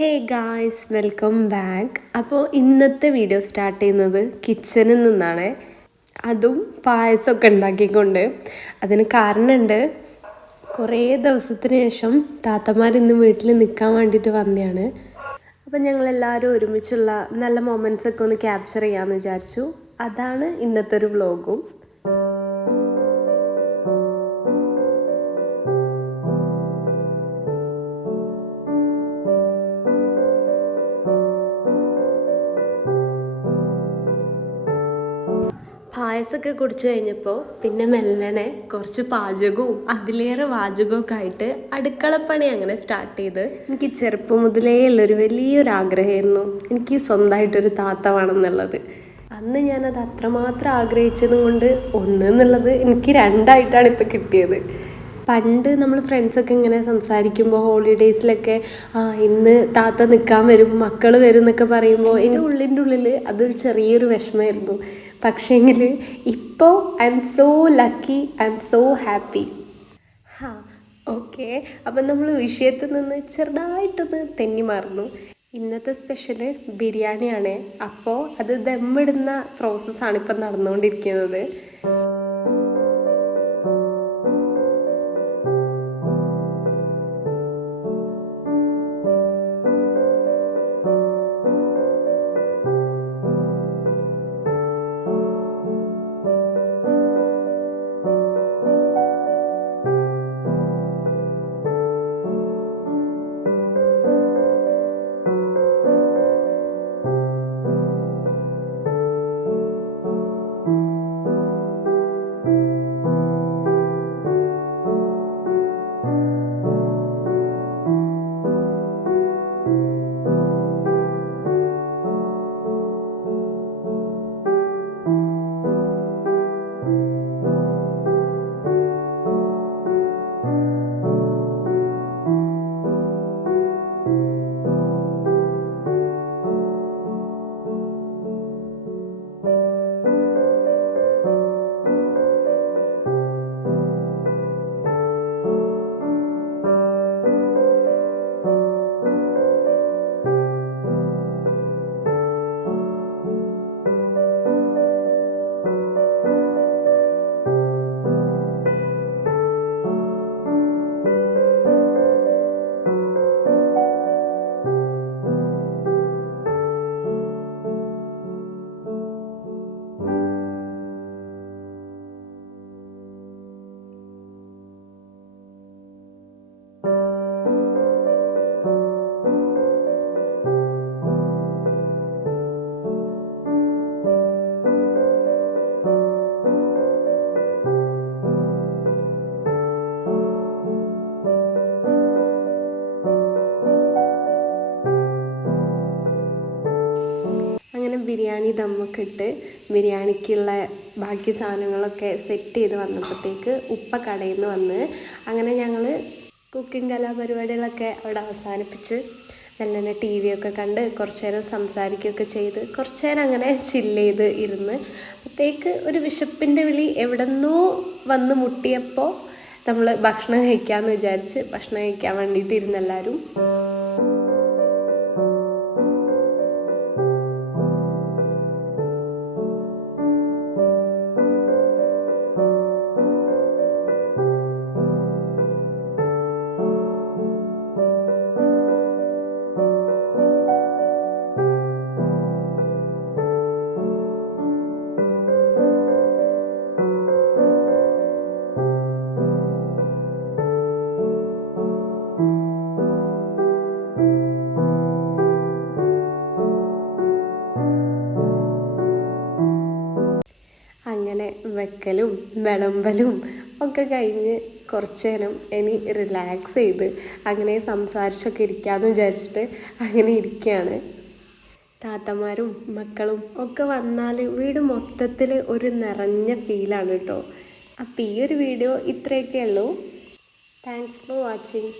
Hey guys, welcome back. അപ്പോൾ ഇന്നത്തെ video start ചെയ്യുന്നത് കിച്ചണിൽ നിന്നാണ്. അതും പായസമൊക്കെ ഉണ്ടാക്കിക്കൊണ്ട്. അതിന് കാരണമുണ്ട്. കുറേ ദിവസത്തിന് ശേഷം താത്തമാരിന്ന് വീട്ടിൽ നിൽക്കാൻ വേണ്ടിയിട്ട് വന്നതാണ്. അപ്പം ഞങ്ങളെല്ലാവരും ഒരുമിച്ചുള്ള നല്ല മൊമെൻറ്റ്സൊക്കെ ഒന്ന് ക്യാപ്ചർ ചെയ്യാമെന്ന് വിചാരിച്ചു. അതാണ് ഇന്നത്തെ ഒരു വ്ലോഗും. പായസമൊക്കെ കുടിച്ചു കഴിഞ്ഞപ്പോൾ പിന്നെ മെല്ലനെ കുറച്ച് പാചകവും അതിലേറെ വാചകമൊക്കെ ആയിട്ട് അടുക്കളപ്പണി അങ്ങനെ സ്റ്റാർട്ട് ചെയ്ത്. എനിക്ക് ചെറുപ്പം മുതലേ ഉള്ളൊരു വലിയൊരു ആഗ്രഹമായിരുന്നു എനിക്ക് സ്വന്തമായിട്ടൊരു താത്ത വേണമെന്നുള്ളത്. അന്ന് ഞാനത് അത്രമാത്രം ആഗ്രഹിച്ചത് കൊണ്ട് എന്നുള്ളത് എനിക്ക് രണ്ടായിട്ടാണ് ഇപ്പോൾ കിട്ടിയത്. പണ്ട് നമ്മൾ ഫ്രണ്ട്സൊക്കെ ഇങ്ങനെ സംസാരിക്കുമ്പോൾ ഹോളിഡേയ്സിലൊക്കെ ഇന്ന് താത്ത നിൽക്കാൻ വരും, മക്കൾ വരും എന്നൊക്കെ പറയുമ്പോൾ എൻ്റെ ഉള്ളിൻ്റെ ഉള്ളിൽ അതൊരു ചെറിയൊരു വിഷമമായിരുന്നു. പക്ഷേങ്കിൽ ഇപ്പോൾ I M so lucky, I M so happy. Okay, അപ്പം നമ്മൾ വിഷയത്തിൽ നിന്ന് ചെറുതായിട്ടൊന്ന് തെന്നി മാറുന്നു. ഇന്നത്തെ സ്പെഷ്യല് ബിരിയാണിയാണ്. അപ്പോൾ അത് ദമ്മിടുന്ന പ്രോസസ്സാണ് ഇപ്പം നടന്നുകൊണ്ടിരിക്കുന്നത്. അങ്ങനെ ബിരിയാണി ദമ്മൊക്കെ ഇട്ട് ബിരിയാണിക്കുള്ള ബാക്കി സാധനങ്ങളൊക്കെ സെറ്റ് ചെയ്ത് വന്നപ്പോഴത്തേക്ക് ഉപ്പ കടയിൽ നിന്ന് വന്ന്. അങ്ങനെ ഞങ്ങൾ കുക്കിംഗ് കലാപരിപാടികളൊക്കെ അവിടെ അവസാനിപ്പിച്ച് മെല്ലനെ ടി വിയൊക്കെ കണ്ട് കുറച്ച് നേരം സംസാരിക്കുകയൊക്കെ ചെയ്ത് കുറച്ച് നേരം അങ്ങനെ ചില്ല് ചെയ്ത് ഇരുന്ന്. അപ്പോഴത്തേക്ക് ഒരു വിശപ്പിൻ്റെ വിളി എവിടെ നിന്നോ വന്ന് മുട്ടിയപ്പോൾ നമ്മൾ ഭക്ഷണം കഴിക്കാമെന്ന് വിചാരിച്ച് ഭക്ഷണം കഴിക്കാൻ വേണ്ടിയിട്ട് ഇരുന്നെല്ലാവരും. അങ്ങനെ വെക്കലും വിളമ്പലും ഒക്കെ കഴിഞ്ഞ് കുറച്ച് നേരം ഇനി റിലാക്സ് ചെയ്ത് അങ്ങനെ സംസാരിച്ചൊക്കെ ഇരിക്കാമെന്ന് വിചാരിച്ചിട്ട് അങ്ങനെ ഇരിക്കുകയാണ്. താത്തമാരും മക്കളും ഒക്കെ വന്നാൽ വീട് മൊത്തത്തിൽ ഒരു നിറഞ്ഞ ഫീലാണ് കേട്ടോ. അപ്പോൾ ഈ ഒരു വീഡിയോ ഇത്രയൊക്കെ ഉള്ളൂ. Thanks for watching.